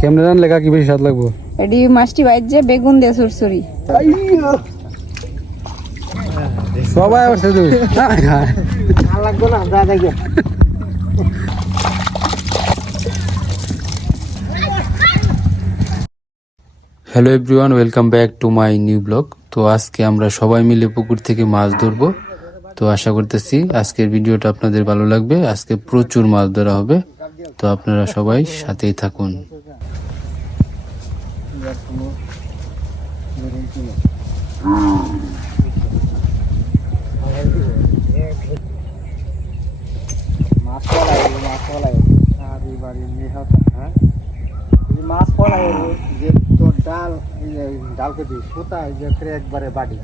কেমনে রান্নলে কাকি বেশি স্বাদ লাগবো? এডি মাছটি ভাজছে বেগুন দিয়ে সুরসুরি। সবাই আসছে তুই আর লাগবে না, যা দেখবে। Hello everyone, welcome back to my new blog. তো আজকে আমরা সবাই মিলে পুকুর থেকে মাছ ধরবো। তো আশা করতেছি আজকের ভিডিওটা আপনাদের ভালো লাগবে। আজকে প্রচুর মাছ ধরা হবে, তো আপনারা সবাই সাথেই থাকুন। মাছ পড়ায় যে তোর ডাল ডালকে দিস পোতা যে একবারে বাড়ি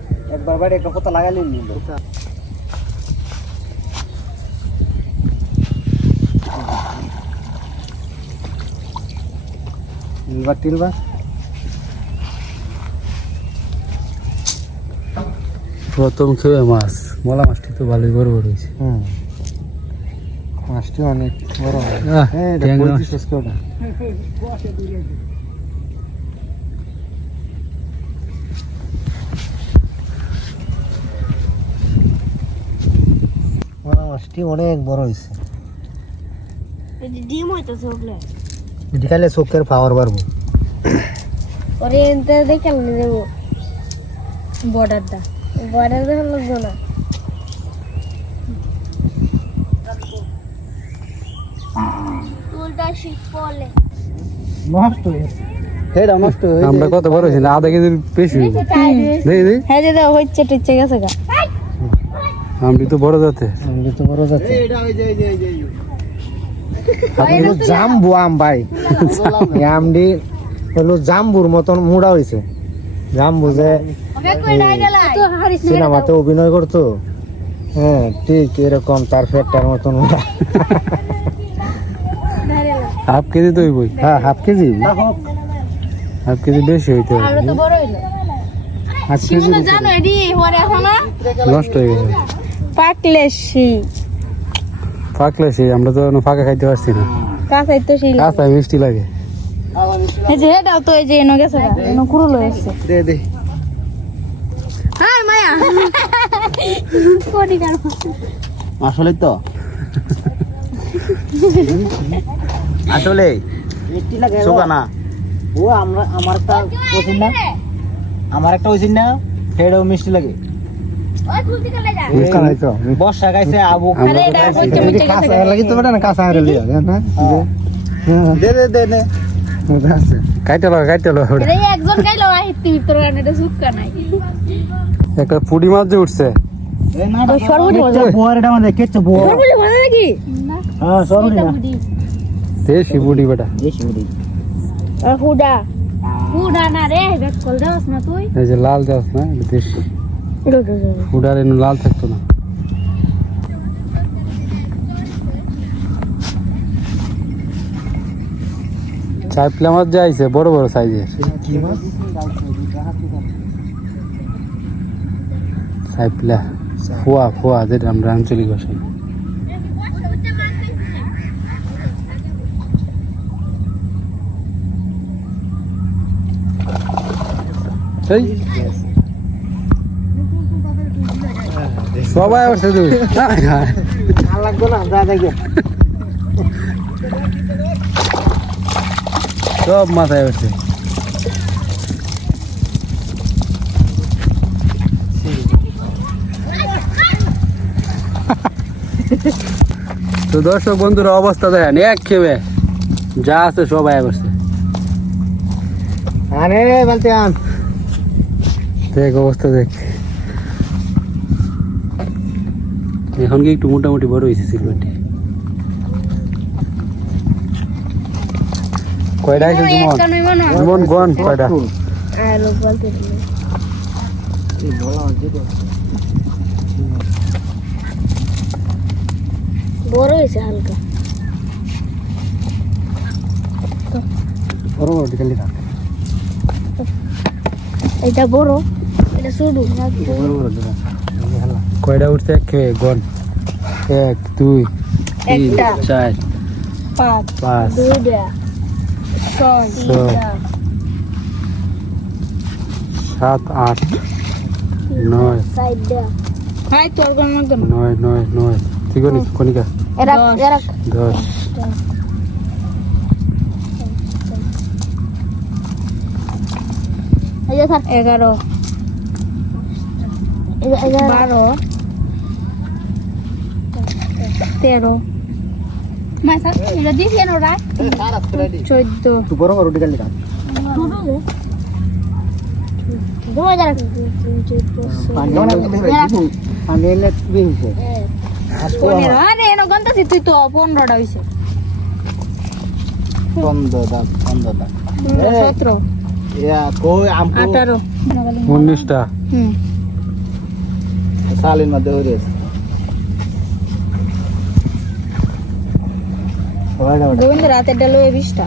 একটা পোতা লাগালি নিল। নিলবার টিলবার প্রথম খেয়ে মাছ, মলা মাছটি তো ভালোই বড় বড় হয়েছে। মাছটি অনেক বড় হয়। মাছটি অনেক বড় হয়েছে। ডিম হইতো চোখলে এটি খাইলে চোখের পাওয়ার বাড়বো। ওরে এনতে দেখে নিয়ে যাবো বর্ডারটা লাগবে না। উল্টা শীত পড়লে নষ্ট হয়েছে। এটা নষ্ট হয়ে আমরা কত বড় হয়েছে? আধা কেজির বেশি হইব। দেখি হ্যাঁ দাদা হচ্ছে টিচ্ছে গেছে গা। আমি তো বড় যাতে জাম্বু আম ভাই, আমটি হলো জাম্বুর মতন মুড়া হয়েছে। জাম্বু যে সিনেমাতে অভিনয় করতো, হ্যাঁ ঠিক এরকম তার ফেটটার মতন মুড়া। হাফ কেজি তো হইবই। হ্যাঁ হাফ কেজি, হাফ কেজি বেশি হইতে হবে। তো বড় হইলো। হাফ কেজি জানো এডি হরে এখন নষ্ট হয়ে গেছে। পাকলে পাকলে সেই আমরা তো ফাঁকা খাইতে পারছি না। কাঁচাই তো সেই কাঁচা মিষ্টি লাগে। এই যে এটাও তো এই যে এনো গেছে গা, এনো কুরুল হয়েছে। দে দে হাই মায়া কোটি কার আসলে তো আসলে সোগা না ও আমরা আমার একটা ওইদিন না সেটাও মিষ্টি লাগে। বর্ষা গাইছে আবু আরে এটা হচ্ছে মিটে গেছে কাঁচা লাগি তো বেটা না কাঁচা হারে লিয়া না দে দে দে দে কাইতে লো আরে একজন গাইলো আহিতি ভিতর গান এটা সুক্কা নাই। একটা পুডি মাছ যে উঠছে। এই না সরবুটি বোয়ার এটা মানে কেচ্ছে বোয়ার সরবুটি মানে নাকি? হ্যাঁ সরবুটি না দেশি পুডি বেটা। দেশি বুড়ি হুডা না রে বেক কল দাওস না তুই। এই যে লাল যাস না, এটা দেশি। পুডার এনে লাল থাকতো না। চাইপলা মাছ যে আইছে বড় বড় সাইজের। কি মাছ চাইপলা ফোয়া যেটা আমরা আঞ্চলিক ভাষায়। সেই সবাই আসছে তুই আর লাগবে না, যা দেখবে। সব মাথায় আসছে। তো দর্শক বন্ধুরা অবস্থা দেখেন, এক খেবে যা আছে সবাই আসছে। আরে বলতে আন দেখ অবস্থা দেখ। এখন কি একটু মোটামুটি বড় হয়েছে সিলভারটি। কয়টা আছে জীবন গন কয়টা? আর লোক বলতে দিলে এই বলা হচ্ছে তো বড় হয়েছে হালকা। বড় বড় দিকে লিখা এটা বড়, এটা ছোট। বড় বড় দিকে কয়টা উঠছে এক খেয়ে গন? 1 2 3 একটা। 4 5 5 দুইটা ছয়, 7 8 9 সাইডটা খাই তোর কোন মধ্যে 9 9 9 ঠিক আছে কোনিকা এরা 10 এই যে থাক 11, এই যে 12, 13 মাই সাথে এটা দিছি এনো রাখ সারা করে দি 14 তুই বড় বড় রুটি কালি কা শুরু রে দোয়া যারা পানি পানি এনে বিনছে আজকে 15 আরে এনো গন্তাছি তুই তো 15টা হইছে 15 দাম 17 ইয়া কই আমকো 18 19টা সালের মধ্যে হইছে গোবিন্দ রাতের ডাল 20টা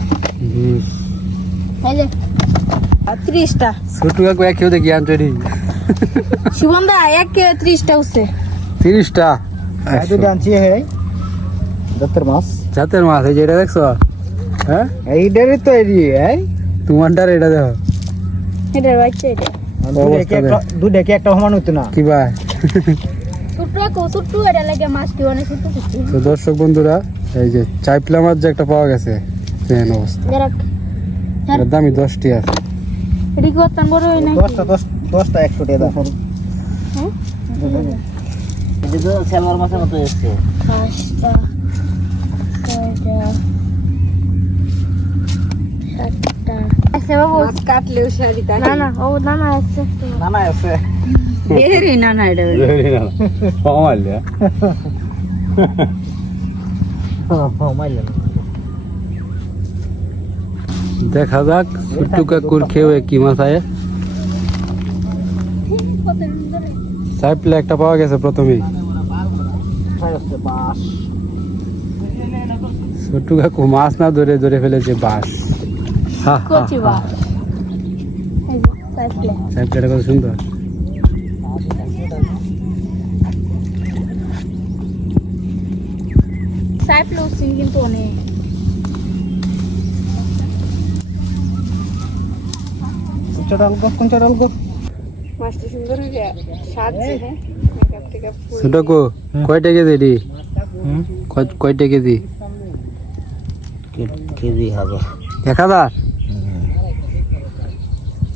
20 এই যে 30টা ছোট কাকু এক কেউ দেখি আনছড়ি শিবন্দা এক কে 30টা হচ্ছে 30টা আইতো ডান্সি হে দত্তর মাছ জাতের মাছ এই যে এটা দেখছো হ্যাঁ এইটারই তো এরি এই তোমারটার এটা দেখো এটার বাচ্চা এটা দুধে কি একটা সমান হইতো না কি ভাই ছোট্টু এটা লাগে মাছ কি অনেক ছোট্ট তো দর্শক বন্ধুরা এই যে চাইপলা মাছ যে একটা পাওয়া গেছে ট্রেন অবস্থা যারা এটার দামই 10 টি আছে এটি কতন বড় হয় না 10টা 100 টাকা দাম এই যে সেলভার মাছের মতো এসছে 5টা 6টা 7টা আচ্ছা বাবু কাটলেও শাড়ি তা না না ও না না আছে না না আছে এরি না না এটা কমাইলে মাইলে দেখা যাক ছোট্টু কাকুর খেয়ে কি মাছ আয় চাইপলা একটা পাওয়া গেছে প্রথমেই আছে বাস ছোট্টু কাকু মাছ না ধরে ধরে ফেলেছে বাস কচি বাস এই যে সাইকেল চাইপলাটা কত সুন্দর সাইকেল সিন কিন্তু অনেক কোন চড়াল গো মাছটা সুন্দর হয়ে যায় সাজছে হ্যাঁ মেকআপ টেকআপ ছোট কাকু কয়টা কেজি এটি কয়টা কেজি কেজি হাজার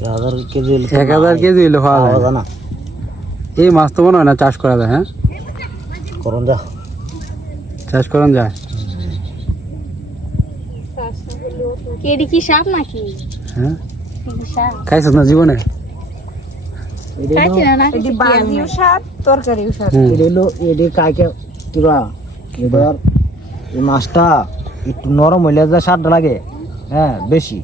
1000 কেজি 1000 কেজি হইলে খাওয়া যায় না এই মাছ তো মনে হয় না চাষ করা যায় হ্যাঁ করন যা চাষ করান যায় কেডি কি সাপ নাকি হ্যাঁ কি সাপ খাইছিস না জীবনে খাইছি না নাকি এটি বাজিও সাপ তরকারিও সাপ হুম। এডি কাইকে কিবা এবার এই মাছটা একটু নরম হইলে যা স্বাদ লাগে হ্যাঁ বেশি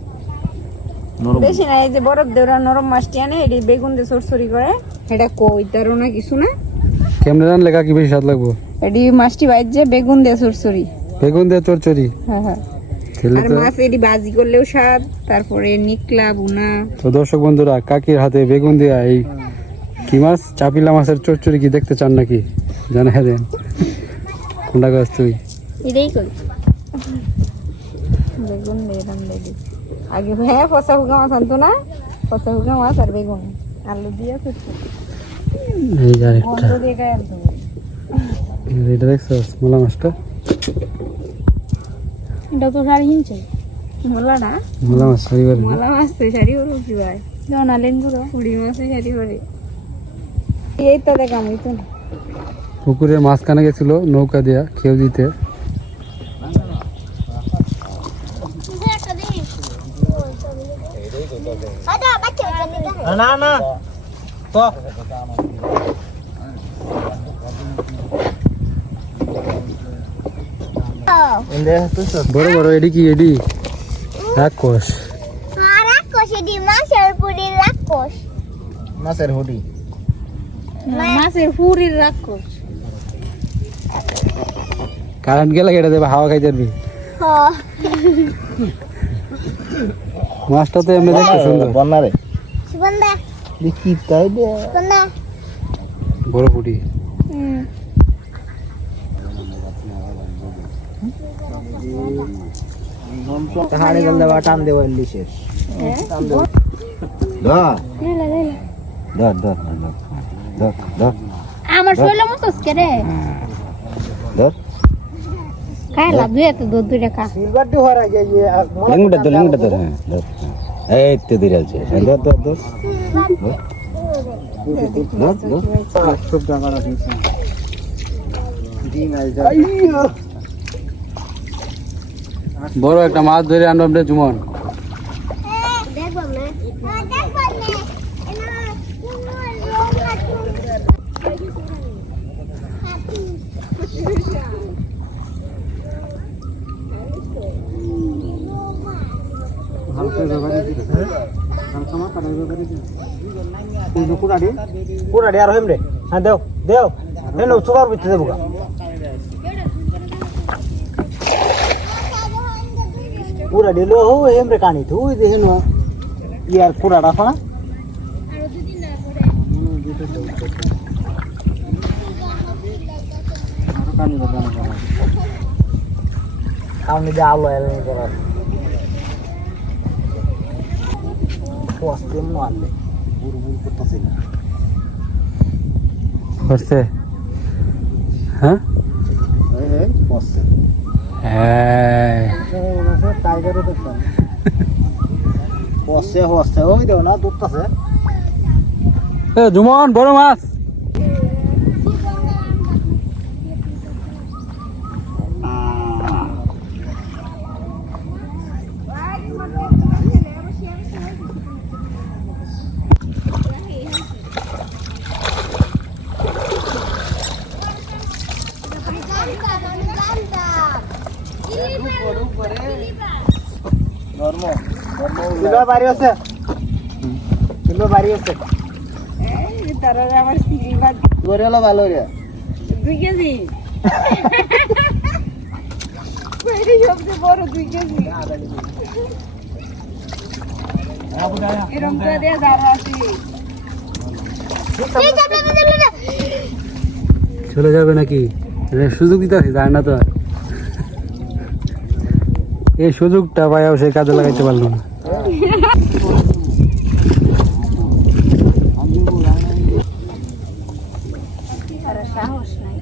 নরম বেশি না এই যে বরফ দেওয়া নরম মাছটি আনে এটি বেগুন দিয়ে সরসরি করে এটা কই তারও না কিছু না কেমনে রানলে কাকি বেশি স্বাদ লাগবো এটি মাছটি বাইজে বেগুন দিয়ে সরসরি বেগুন দিয়ে চচ্চড়ি হ্যাঁ হ্যাঁ খেলে আর তো মাছ এটি বাজি করলেও স্বাদ তারপরে নিকলা বুনা তো দর্শক বন্ধুরা কাকির হাতে বেগুন দেয়া এই কি মাছ চাপিলা মাছের চচ্চড়ি কি দেখতে চান নাকি জানাই দেন কোনটা গাছ তুই এটাই কই বেগুন দিয়ে দাম দেখি আগে ভাইয়া ফসা হুগা মাছ আনতো না ফসা হুগা মাছ আর বেগুন আলু দিয়ে চচ্চড়ি এই যে আরেকটা বন্ধ দিয়ে গায়ে আনতো এটা দেখছো মোলা মাছটা এটা তো শাড়ি কিনছে মোলা না মোলা মাছ সরি করে মোলা মাছ তো শাড়ি হলো কি ভাই জানালেন গুলো কুড়ি মাসে শাড়ি করে এই তো দেখাম এই তো পুকুরে মাছ কানা গেছিল নৌকা দিয়া খেয়ে দিতে আদা বাচ্চা না না তো বড় বড় এডি কি এডি রাক্ষস রাক্ষস দি মাছের পুরি রাক্ষস মাছের হুডি মাছের ফুরির রাক্ষস কারেন্ট গেলে এটা দেবে হাওয়া খাইতে পারবি মাছটা তো এমনি দেখতে সুন্দর বন্যা রে সুগন্ধা দেখি তাই দে সুগন্ধা বড় পুটি হাড়ে জল দেওয়া টান দেওয়া শেষ আমার শরীরে মতস কে রে খাই লাভ দুই এত দুধ দুই টাকা সিলভার ডি হওয়ার আগে লেঙ্গুটা ধর এই তো দিরাল আছে ধর ধর ধর সব জায়গা রাখছে ডিম আইজা বড় একটা মাছ ধরে আনবো আমরা জুমন। দেখব না দেখব হালকা জবারে দিতে হালকা মা কাটা জবারে দিতে কোন কুড়াড়ি আর হেমরে হ্যাঁ দেও দেও হেনো সুগার বিতে দেবো কুড়াড়ি লো হো হেমরে কানি তুই দেহেনো ইয়ার কুড়াড়া ফানা কাউনি দে আলো এলেন করার পোস্টে মারলে বুরবুর করতেছে না করছে হ্যাঁ এই পোস্টে হ্যাঁ টাইগারও দেখতাম পোস্টে হোস্টে ওই দেও না দুধটাছে এ জুমন বড় মাছ কিলো বাড়ি আছে কিলো বাড়ি আছে এই তার আবার সিলভার গরে হলো ভালো রে 2 কেজি এই সবচেয়ে বড় 2 কেজি এরকম করে দেয়া যাবে আছে চলে যাবে নাকি সুযোগ দিতে আছে যায় না তো এই সুযোগটা পাইও সে কাজে লাগাইতে পারলো না সাহস নাই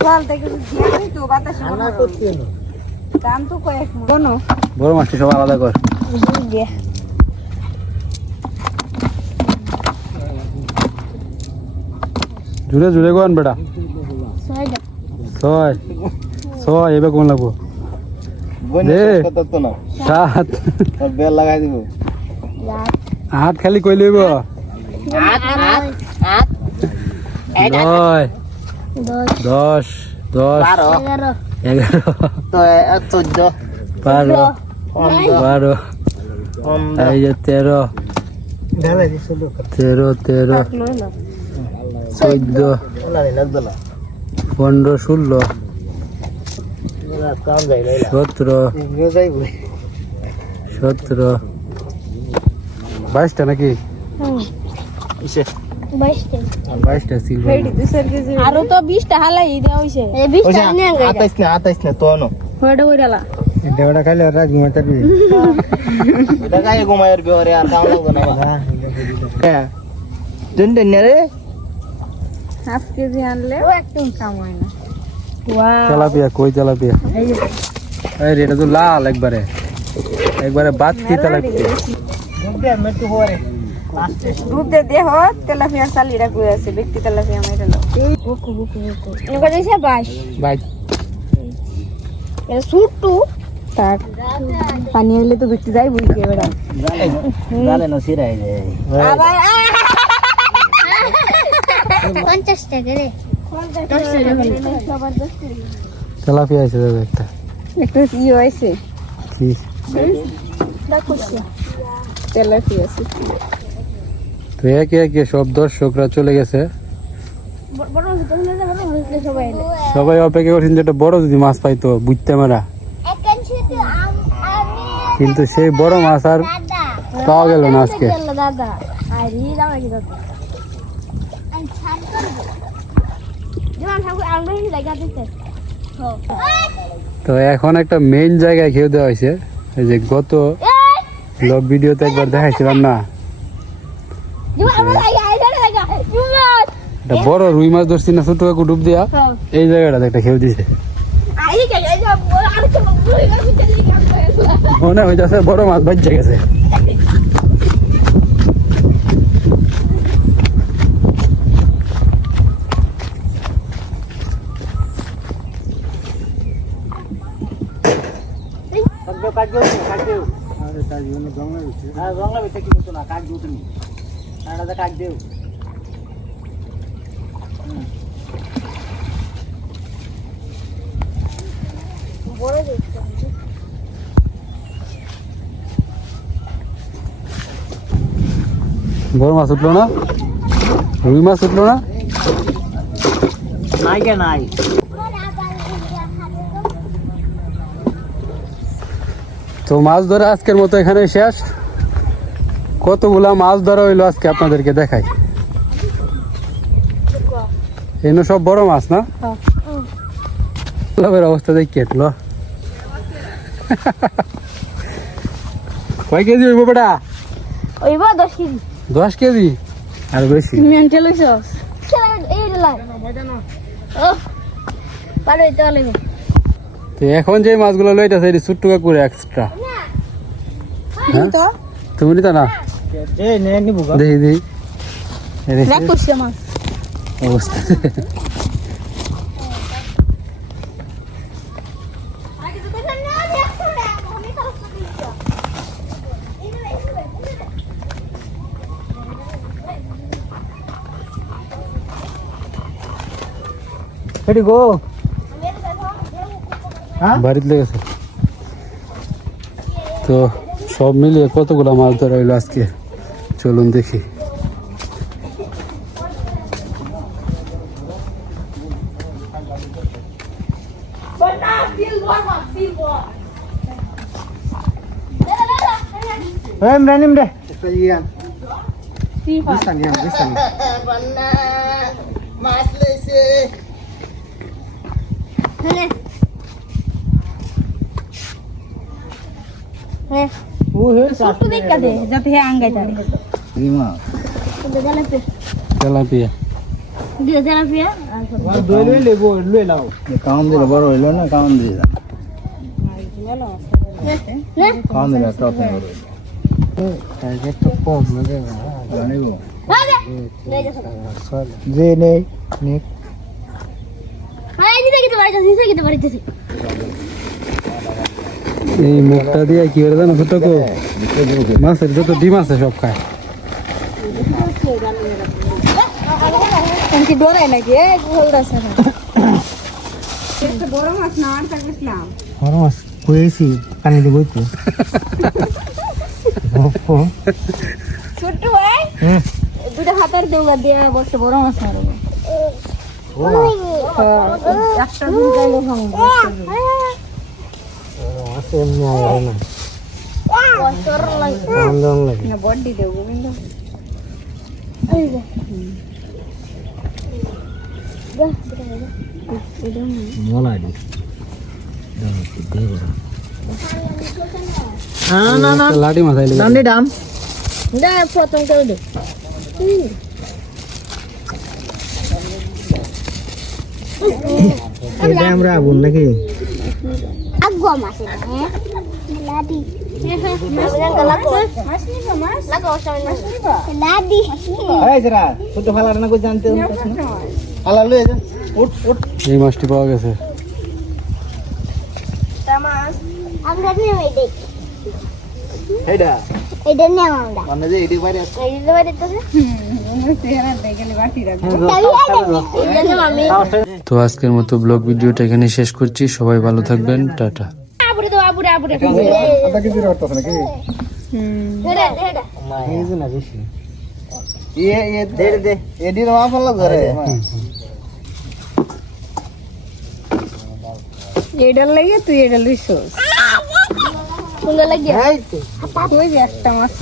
চল থেকে দিয়ে তো বাতাসে না করতে না দাম তো কয়েক মন বড় মাছটি সব আলাদা কর দিয়ে জুড়ে জুড়ে কোন বেটা ছয় ছয় এবার কোন লাগবো দে তো না 7 আর বেল লাগাই দিব 8 খালি কই লইব 9 10 10 11 তো 12 12 এই যে 13 ঢালাই দিছিল 13 লইলো 14 ওলা নে লাগদলা 15 16 ওলা কাম যাই লাইলা 17 ইগো যাইব 17 22টা নাকি ইসে 22টা সিলভার হেডি 2 কেজি আরো তো 20 টা হালাই দেওয়া হইছে এই 20 টা নিয়ে গেল 28 না তো নো হেডে হইরালা দেওড়া খাইলে রাজ ঘুমাতে পারবি এটা গায় ঘুমায়ের বিওরে আর কাম লাগবে না হ্যাঁ দিন দিন রে 1/2 কেজি আনলে ও একদম কাম হয় না ওয়াও তেলাপিয়া কই তেলাপিয়া এই রে এটা তো লাল একবারে একবারে বাতি তেলাপিয়া দে মেটু হরে রূপ দে দেহ তেলাপিয়া চালিরা কই আছে ব্যক্তি তেলাপিয়া মাইরা লাও বুকু বুকু বুকু এনে কইছে 22 বাই এটা সুটু তাক পানি হইলে তো ব্যক্তি যাই বই কে বেড়া গালে না সিরাই রে আবার 50 টাকা রে 10 টাকা তেলাপিয়া আছে দাদা একটা একটু ইয়ে হইছে কি দেখুছি তেলাপিয়া আছে তো একে একে সব দর্শকরা চলে গেছে বড় হইছে সবাই এলে সবাই অপেক্ষা করছেন যেটা বড় যদি মাছ পাইতো বুঝতে মারা এখন শুধু আমি কিন্তু সেই বড় মাছ আর দাদা পাওয়া গেল না আজকে দাদা আরে দাও কি দাদা আমি ছাড় করব জীবন ঠাকুর আমরা লাগা দিতে তো এখন একটা মেইন জায়গায় খেয়ে দেওয়া হয়েছে, এই যে গত ব্লগ ভিডিওতে একবার দেখাইছিলাম না, একটা বড় রুই মাছ ধরছি না ছোট কাকু ডুব দিয়া, এই জায়গাটাতে একটা খেয়ে দিছে। মনে হইতেছে বড় মাছ বাচ্চা গেছে। আরে তাই জন্য জঙ্গলে গেছি। হ্যাঁ জঙ্গলে বেঁচে কি করতো না, কাজ দিও তুমি। তাহলে কাজ দিও। বড় মাছ উঠলো না, রুই মাছ উঠলো না। নাই কে নাই। তো মাছ ধরা আজকের মতো এখানে শেষ। কতগুলা মাছ ধরা হইলো আজকে আপনাদেরকে দেখাই। এগুলো সব বড় মাছ না? লাভের অবস্থা দেখি কেটলো। কয় কেজি হইব বেটা? ওইবা 10 কেজি 10 কেজি আর বেশি। মেন্টাল হইছস এই লাই ও পারে তো লাগবে। তো এখন যে মাছগুলো লইতাছে এটি ছোট্ট করে এক্সট্রা। হ্যাঁ তুমি নিতা না? এই নে নিবো গা। দেখি দেখি দেখ করছে মাছ অবস্থা। Ready go. হ্যাঁ বাড়িতে লেগেছে। তো সব মিলিয়ে কতগুলা মাছ ধরা হইলো আজকে, চলুন দেখি। এই ইমরান রে একটা ইয়ান বিসান ইয়ান বিসান বন্না মাছ লইছে হ্যাঁ হ্যাঁ ও হে ছোট দেখা দে যাতে হে আঙ্গাই যায় রিমা জালাপি তেলাপিয়া দিয়ে জালাপি আর দই লই লেবো লই লাও কাউন দিলে বড় হইলো না কাউন দিয়ে দাও কাউন দিলে টপ বড় হইলো টার্গেট তো কম লাগে না জানিবো যে নেই নে হ্যাঁ দিতে কি বাড়িতে এই মুখটা দিয়ে কি করে জানো ছোট কো মাছের যত ডিম আছে সব খায়। কি ডরে নাকি এ গোলদাছে না একটা বড় মাছ না আর থাকলাম বড় মাছ কইছি পানি দেবই তো ওপো ছোট ভাই দুটো হাতের দৌড়া দিয়ে বসে বড় মাছ মারবে একটা দিন গেলে ভাঙবে আছে এমনি আয় না বছর লাগে আন্দন লাগে না বডি দেব গোবিন্দ এই যে মোলা দি না না না লাঠি মাছ আইলে নান্দি দাম দা প্রথম করে দে এটা আমরা আগুন নাকি আগো মাছ হ্যাঁ লাডি এই জরা ছোট ফালা না কই জানতে ফালা লয়ে যা উঠ উঠ এই মাছটি পাওয়া গেছে। আমরা নিয়ে দেখ এইডা এটা নিয়ে আমরা মানে যে এডি বাইরে আছে এই যে বাড়িতে চেহারা দেখলে বাটি রাখবে এটা নিয়ে আমি তো আজকের মতো ব্লগ ভিডিওটা এখানে শেষ করছি। সবাই ভালো থাকবেন, টাটা। আবুরে তো আবুরে আদা কেজি রটছ নাকি হেডা হেডা এই যে না বেশি এ দে দে এডি র মাফলা ধরে এডাল লাগে তুই এডাল লইছস সুন্দর লাগে এই তো তুই যে একটা মাছ